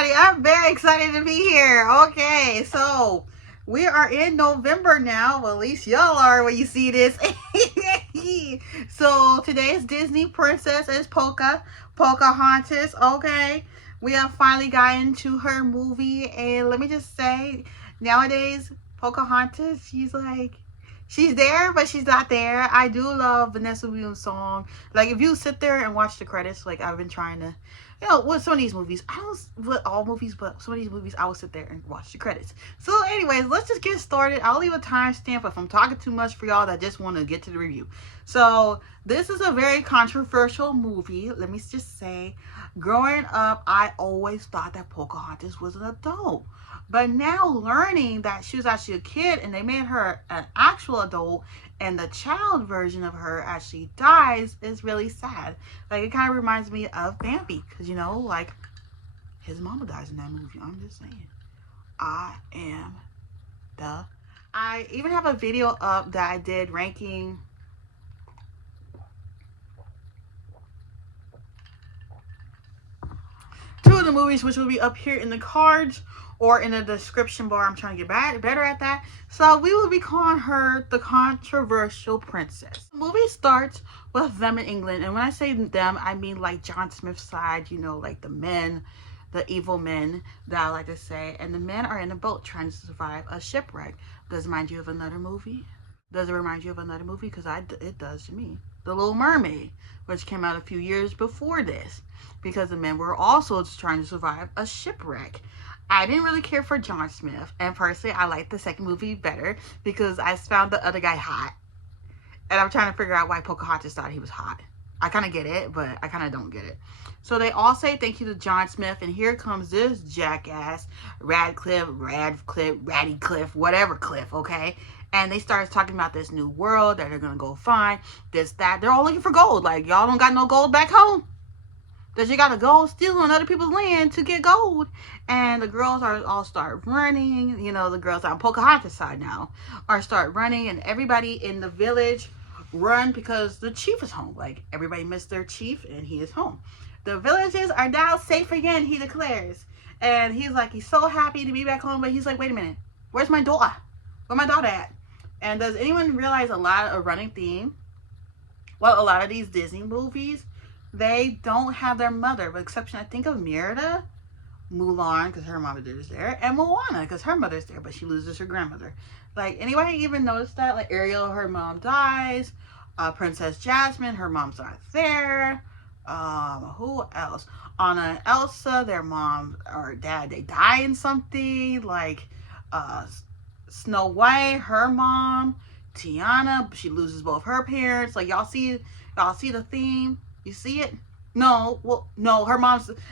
everybody. I'm very excited to be here. Okay, so we are in November now. Well, at least y'all are when you see this. So today's Disney princess is Pocahontas. Okay, we have finally gotten to her movie, and let me just say, nowadays Pocahontas, she's there, but she's not there. I do love Vanessa Williams' song. Like, if you sit there and watch the credits, like I've been trying to, with some of these movies, I don't, with all movies, but some of these movies, I will sit there and watch the credits. So anyways, let's just get started. I'll leave a timestamp if I'm talking too much for y'all that just want to get to the review. So this is a very controversial movie. Let me just say, growing up, I always thought that Pocahontas was an adult. But now learning that she was actually a kid and they made her an actual adult and the child version of her actually dies is really sad. Like, it kind of reminds me of Bambi, because, like, his mama dies in that movie. I'm just saying. I even have a video up that I did ranking two of the movies, which will be up here in the cards or in the description bar. I'm trying to get better at that. So we will be calling her the controversial princess. The movie starts with them in England. And when I say them, I mean like John Smith's side, like the men, the evil men that I like to say. And the men are in a boat trying to survive a shipwreck. Does it remind you of another movie? Does it remind you of another movie? Because it does to me. The Little Mermaid, which came out a few years before this. Because the men were also trying to survive a shipwreck. I didn't really care for John Smith, and personally, I liked the second movie better because I found the other guy hot. And I'm trying to figure out why Pocahontas thought he was hot. I kind of get it, but I kind of don't get it. So they all say thank you to John Smith, and here comes this jackass, Radcliffe, whatever Cliff, okay? And they start talking about this new world that they're going to go find, this, that. They're all looking for gold. Like, y'all don't got no gold back home? That you gotta go steal on other people's land to get gold. And the girls all start running. The girls on Pocahontas side now start running, and everybody in the village run because the chief is home. Like, everybody missed their chief and he is home. The villages are now safe again, he declares. And he's so happy to be back home, but he's like, wait a minute, where's my daughter? Where's my daughter at? And does anyone realize a lot of running theme? Well, a lot of these Disney movies, they don't have their mother, with exception, I think, of Merida, Mulan, because her mother is there, and Moana, because her mother's there, but she loses her grandmother. Like, anybody even notice that? Like, Ariel, her mom dies. Princess Jasmine, her mom's not there. Who else? Anna and Elsa, their mom or dad, they die in something. Like, Snow White, her mom. Tiana, she loses both her parents. Like, y'all see the theme? You see it? No, well, no, her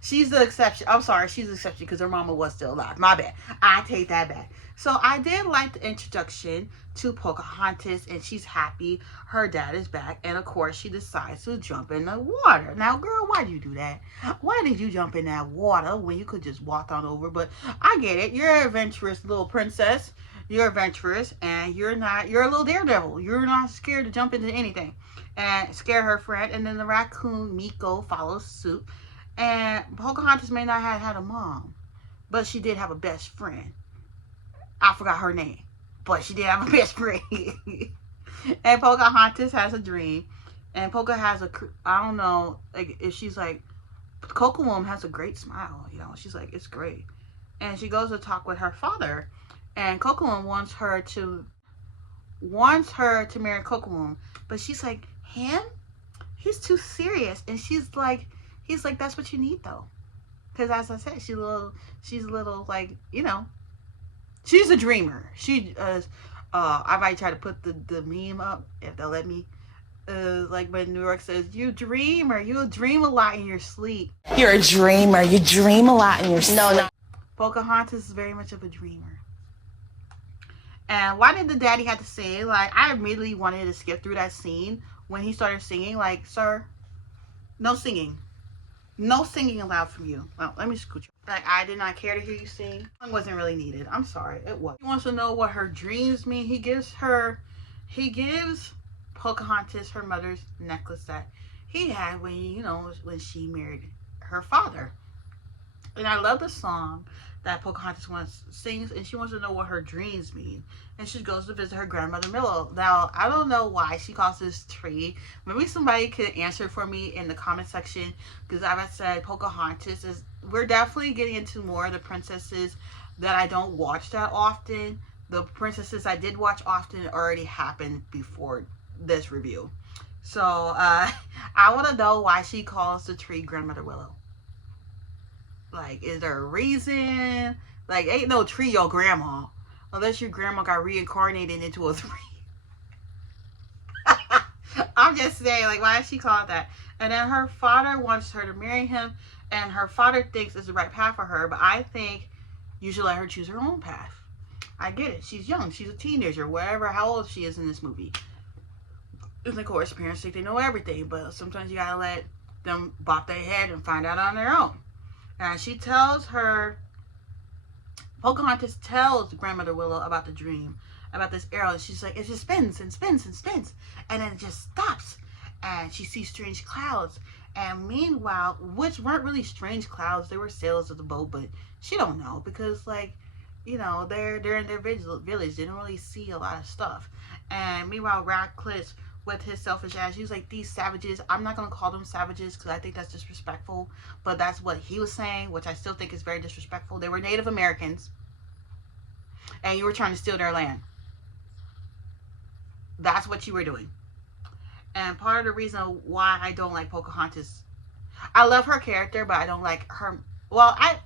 she's the exception. I'm sorry, she's the exception because her mama was still alive. My bad. I take that back. So I did like the introduction to Pocahontas, and she's happy her dad is back. And of course, she decides to jump in the water. Now, girl, why did you do that? Why did you jump in that water when you could just walk on over? But I get it. You're an adventurous little princess. You're adventurous, and you're a little daredevil. You're not scared to jump into anything. And scare her friend, and then the raccoon Miko follows suit. And Pocahontas may not have had a mom, but she did have a best friend. I forgot her name, but she did have a best friend. And Pocahontas has a dream, and Poca has I don't know, like, if she's like, Kocoum has a great smile, she's like, it's great. And she goes to talk with her father, and Kocoum wants her to marry Kocoum, but she's like, him? He's too serious. And he's like, that's what you need though. Because as I said, she's a little like, she's a dreamer. I might try to put the meme up if they'll let me. Like when New York says, you dreamer, you dream a lot in your sleep. You're a dreamer. You dream a lot in your sleep. No. Pocahontas is very much of a dreamer. And why did the daddy have to sing? Like, I immediately wanted to skip through that scene when he started singing. Like, sir, no singing. No singing allowed from you. Well, let me scoot you. Like, I did not care to hear you sing. It wasn't really needed. I'm sorry. It was. He wants to know what her dreams mean. He gives Pocahontas her mother's necklace that he had when, when she married her father. And I love the song that Pocahontas sings, and she wants to know what her dreams mean. And she goes to visit her grandmother Milo. Now, I don't know why she calls this tree. Maybe somebody could answer for me in the comment section, because as I said, Pocahontas is, we're definitely getting into more of the princesses that I don't watch that often. The princesses I did watch often already happened before this review. So, I want to know why she calls the tree Grandmother Willow. Like, is there a reason? Like, ain't no tree your grandma. Unless your grandma got reincarnated into a tree. I'm just saying, like, why is she called that? And then her father wants her to marry him. And her father thinks it's the right path for her. But I think you should let her choose her own path. I get it. She's young. She's a teenager. Whatever, how old she is in this movie. And of course, parents think they know everything. But sometimes you gotta let them bop their head and find out on their own. And she tells her, Pocahontas tells Grandmother Willow about the dream, about this arrow. And she's like, it just spins and spins and spins. And then it just stops. And she sees strange clouds. And meanwhile, which weren't really strange clouds, they were sails of the boat, but she don't know because, like, you know, they're in their village. They don't really see a lot of stuff. And meanwhile, Radcliffe, with his selfish ass, he was like, these savages, I'm not going to call them savages because I think that's disrespectful, but that's what he was saying, which I still think is very disrespectful. They were Native Americans, and you were trying to steal their land. That's what you were doing. And part of the reason why I don't like Pocahontas, I love her character, but I don't like her, well, I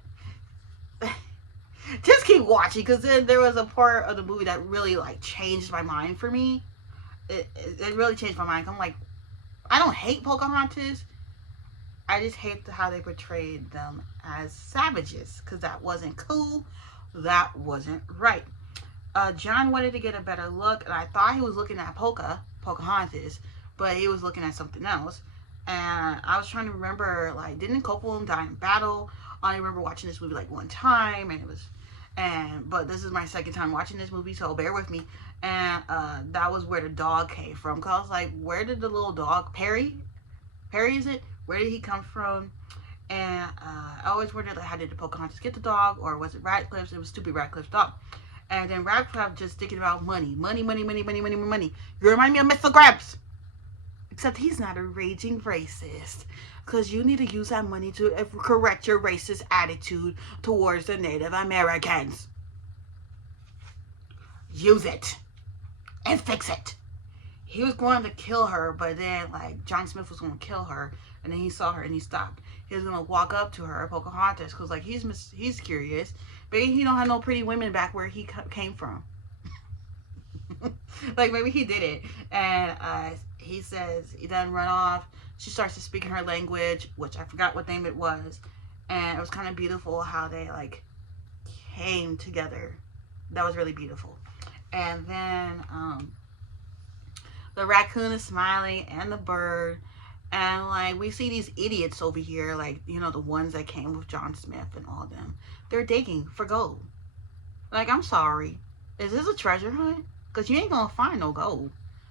just keep watching, because then there was a part of the movie that really, like, changed my mind for me. It really changed my mind. I'm like, I don't hate Pocahontas. I just hate how they portrayed them as savages, because that wasn't cool. That wasn't right. John wanted to get a better look, and I thought he was looking at Pocahontas, but he was looking at something else. And I was trying to remember, like, didn't Copeland die in battle? I remember watching this movie like one time, and it was, but this is my second time watching this movie, so bear with me. And that was where the dog came from. Cause I was like, where did the little dog, Perry is it? Where did he come from? And I always wondered, like, how did the Pocahontas get the dog, or was it Radcliffe's? It was stupid Radcliffe's dog. And then Radcliffe just thinking about money. You remind me of Mr. Krabs. Except he's not a raging racist. Because you need to use that money to correct your racist attitude towards the Native Americans. Use it. And fix it. He was going to kill her, but then, like, John Smith was going to kill her. And then he saw her and he stopped. He was going to walk up to her, Pocahontas, because, like, he's curious. Maybe he don't have no pretty women back where he came from. Like, maybe he did it. And he says, he doesn't run off. She starts to speak in her language, which I forgot what name it was. And it was kind of beautiful how they, like, came together. That was really beautiful. And then the raccoon is smiling, and the bird. And, like, we see these idiots over here, like, you know, the ones that came with John Smith and all of them. They're digging for gold. Like, I'm sorry. Is this a treasure hunt? Because you ain't going to find no gold.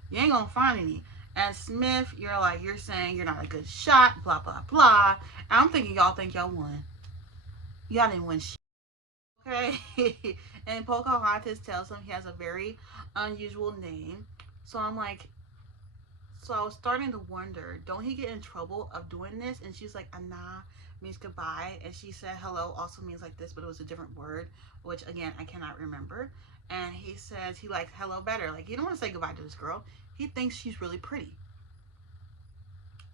You ain't going to find any. And Smith, you're saying you're not a good shot, blah, blah, blah. And I'm thinking y'all think y'all won. Y'all didn't win shit. Okay? And Pocahontas tells him he has a very unusual name. So I'm like, so I was starting to wonder, don't he get in trouble of doing this? And she's like, Anna means goodbye. And she said hello also means like this, but it was a different word, which again, I cannot remember. And he says he likes hello better. Like, he don't want to say goodbye to this girl. He thinks she's really pretty.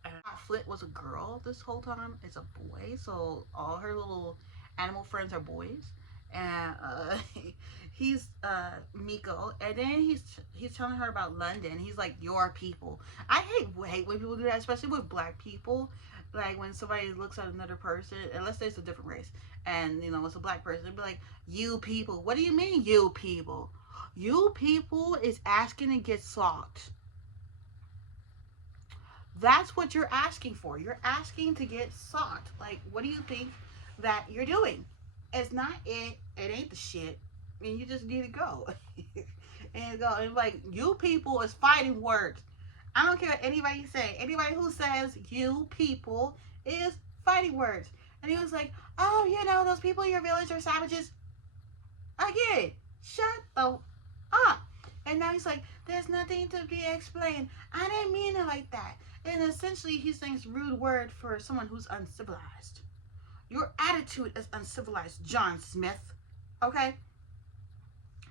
And Flit was a girl this whole time. It's a boy. So all her little animal friends are boys. And he's Miko. And then he's telling her about London. He's like, your people. I hate when people do that, especially with black people. Like, when somebody looks at another person, unless there's a different race, and, you know, it's a black person, they'd be like, you people. What do you mean, you people? You people is asking to get salt. That's what you're asking for. You're asking to get salt. Like, what do you think that you're doing? It's not it. It ain't the shit. I mean, you just need to go. And go. And like, you people is fighting words. I don't care what anybody say. Anybody who says you people is fighting words. And he was like, oh, those people in your village are savages. I get it. Shut the up. And now he's like, there's nothing to be explained. I didn't mean it like that. And essentially, he's saying it's a rude word for someone who's uncivilized. Your attitude is uncivilized, John Smith. Okay?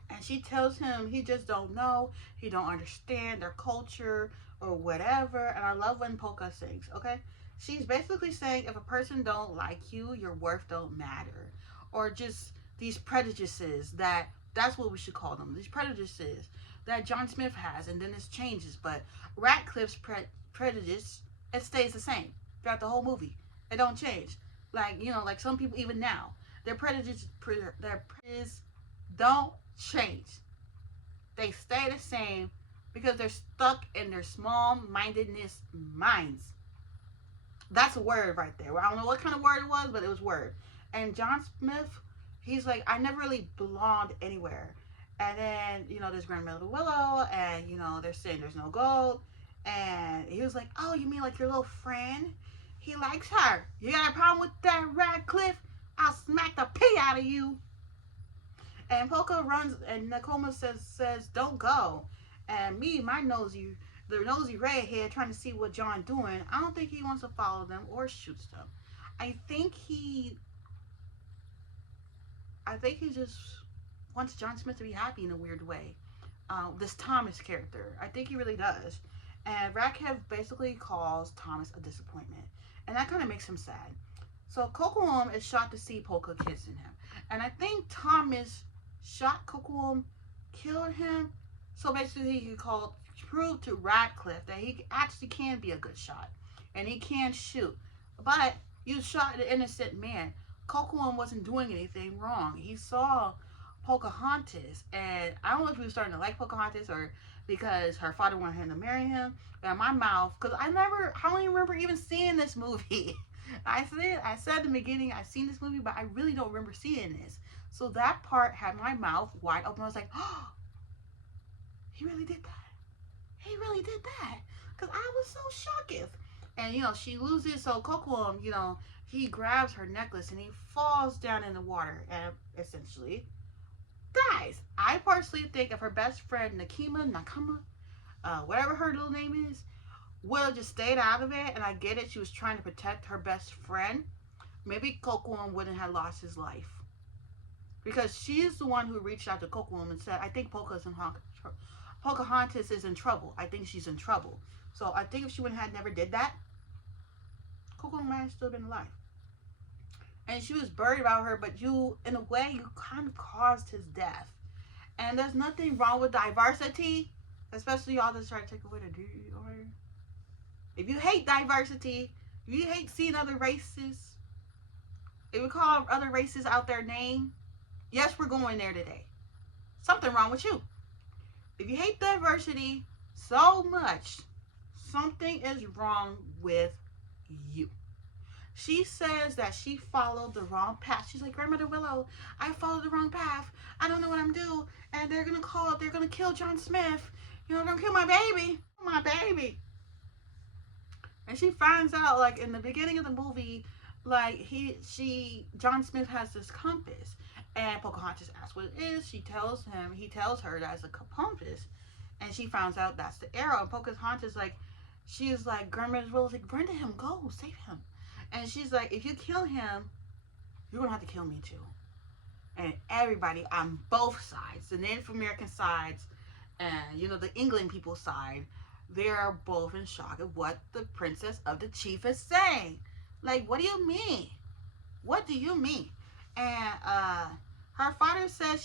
And she tells him he just don't know. He don't understand their culture or whatever. And I love when Polka sings, okay? She's basically saying if a person don't like you, your worth don't matter. Or just these prejudices that's what we should call them. These prejudices that John Smith has, and then this changes. But Ratcliffe's prejudice, it stays the same throughout the whole movie. It don't change. Like some people even now, their prejudice don't change. They stay the same because they're stuck in their small-mindedness minds. That's a word right there. I don't know what kind of word it was, but it was word. And John Smith, he's like, I never really belonged anywhere. And then, there's Grandmother Willow, and, they're saying there's no gold. And he was like, oh, you mean like your little friend? He likes her. You got a problem with that, Radcliffe? I'll smack the pee out of you. And Polka runs, and Nakoma says, don't go. And the nosy redhead trying to see what John doing. I don't think he wants to follow them or shoots them. I think he just wants John Smith to be happy in a weird way. This Thomas character, I think he really does. And Radcliffe basically calls Thomas a disappointment, and that kind of makes him sad. So Kocoum is shocked to see Polka kissing him, and I think Thomas shot Kocoum, killed him, so basically he could prove to Radcliffe that he actually can be a good shot, and he can shoot. But you shot an innocent man. Kocoum wasn't doing anything wrong. He saw Pocahontas, and I don't know if he was starting to like Pocahontas or because her father wanted him to marry him. But in my mouth, because I don't even remember even seeing this movie. I said in the beginning, I've seen this movie, but I really don't remember seeing this. So that part had my mouth wide open. I was like, oh, he really did that. He really did that. Because I was so shocked. And, she loses. So Kocoum, he grabs her necklace and he falls down in the water and essentially dies. I personally think if her best friend, Nakama, whatever her little name is, would have just stayed out of it, and I get it, she was trying to protect her best friend, maybe Kocoum wouldn't have lost his life. Because she's the one who reached out to Kocoum and said, I think Pocahontas is in trouble. I think she's in trouble. So I think if she had never did that, Kocoum might have still been alive. And she was worried about her, but in a way, you kind of caused his death. And there's nothing wrong with diversity, especially y'all that try to take away the D. If you hate diversity, if you hate seeing other races, if you call other races out their name, yes, we're going there today. Something wrong with you. If you hate diversity so much, something is wrong with you. She says that she followed the wrong path. She's like, Grandmother Willow, I followed the wrong path. I don't know what I'm doing. And they're going to kill John Smith. They're going to kill my baby. My baby. And she finds out, like, in the beginning of the movie, like, John Smith has this compass. And Pocahontas asks what it is. He tells her that's a compass. And she finds out that's the arrow. And Pocahontas, she is like, Grandmother Willow's like, run to him, go, save him. And she's like, if you kill him, you're going to have to kill me too. And everybody on both sides, the Native American sides and, the England people side, they're both in shock of what the Princess of the Chief is saying. Like, what do you mean? What do you mean? And her father says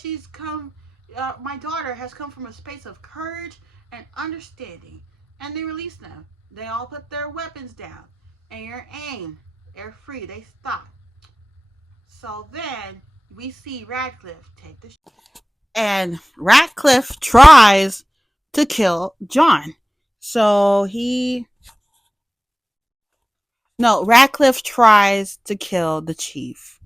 my daughter has come from a space of courage and understanding. And they release them. They all put their weapons down. And your aim. They're free. They stop. So then we see Radcliffe take the and Radcliffe tries to kill John. So Radcliffe tries to kill the chief.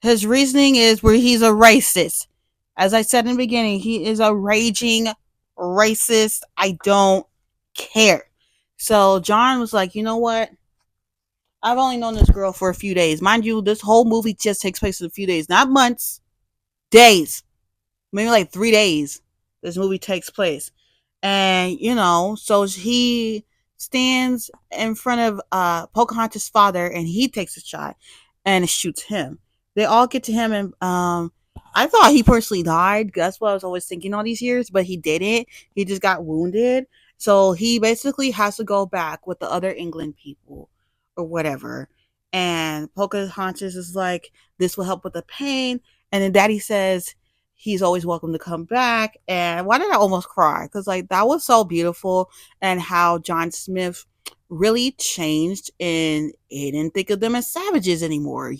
His reasoning is where he's a racist. As I said in the beginning, he is a raging racist. I don't care. So John was like, you know what? I've only known this girl for a few days. Mind you, this whole movie just takes place in a few days, not months, days. Maybe like 3 days. This movie takes place. And, so he stands in front of Pocahontas' father and he takes a shot and shoots him. They all get to him and I thought he personally died. That's what I was always thinking all these years, but he didn't. He just got wounded. So he basically has to go back with the other England people or whatever. And Pocahontas is like, this will help with the pain. And then Daddy says he's always welcome to come back. And why did I almost cry? Because like that was so beautiful, and how John Smith really changed, and he didn't think of them as savages anymore.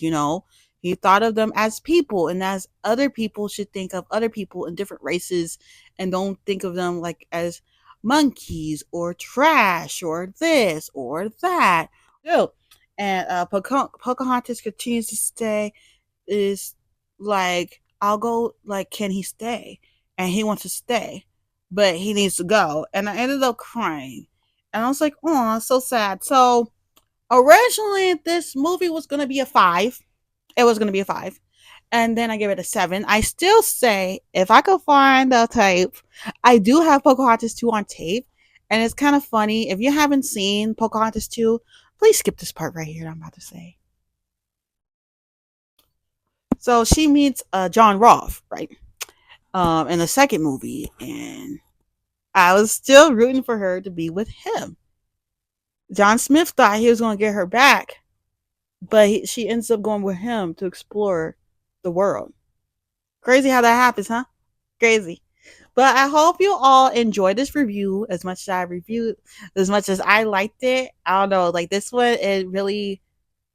He thought of them as people, and as other people should think of other people in different races, and don't think of them like as monkeys or trash or this or that. No. And Pocahontas continues to stay, is like, I'll go, like, can he stay? And he wants to stay, but he needs to go. And I ended up crying. And I was like, oh, so sad. So originally this movie was gonna be a 5. It was gonna be a 5. And then I gave it a 7. I still say if I could find the tape, I do have Pocahontas 2 on tape. And it's kind of funny. If you haven't seen Pocahontas 2, please skip this part right here that I'm about to say. So she meets John Rolfe, right? In the second movie, and I was still rooting for her to be with him. John Smith thought he was going to get her back, but she ends up going with him to explore the world. Crazy how that happens, huh? Crazy. But I hope you all enjoyed this review as much as I reviewed, as much as I liked it. I don't know, like this one, it really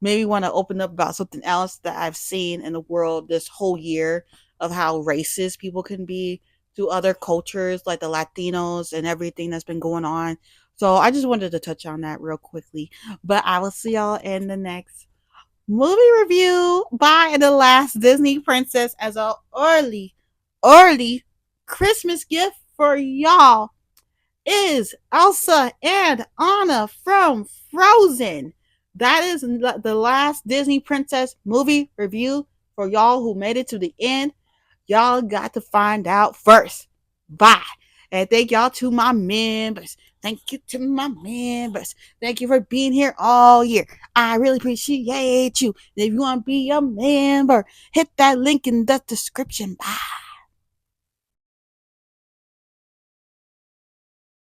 made me want to open up about something else that I've seen in the world this whole year, of how racist people can be to other cultures, like the Latinos and everything that's been going on. So I just wanted to touch on that real quickly. But I will see y'all in the next movie review. Bye. And the last Disney princess as a early Christmas gift for y'all is Elsa and Anna from Frozen. That is the last Disney princess movie review for y'all who made it to the end. Y'all got to find out first. Bye. And thank y'all to my members. Thank you to my members. Thank you for being here all year. I really appreciate you. If you want to be a member, hit that link in the description. Bye.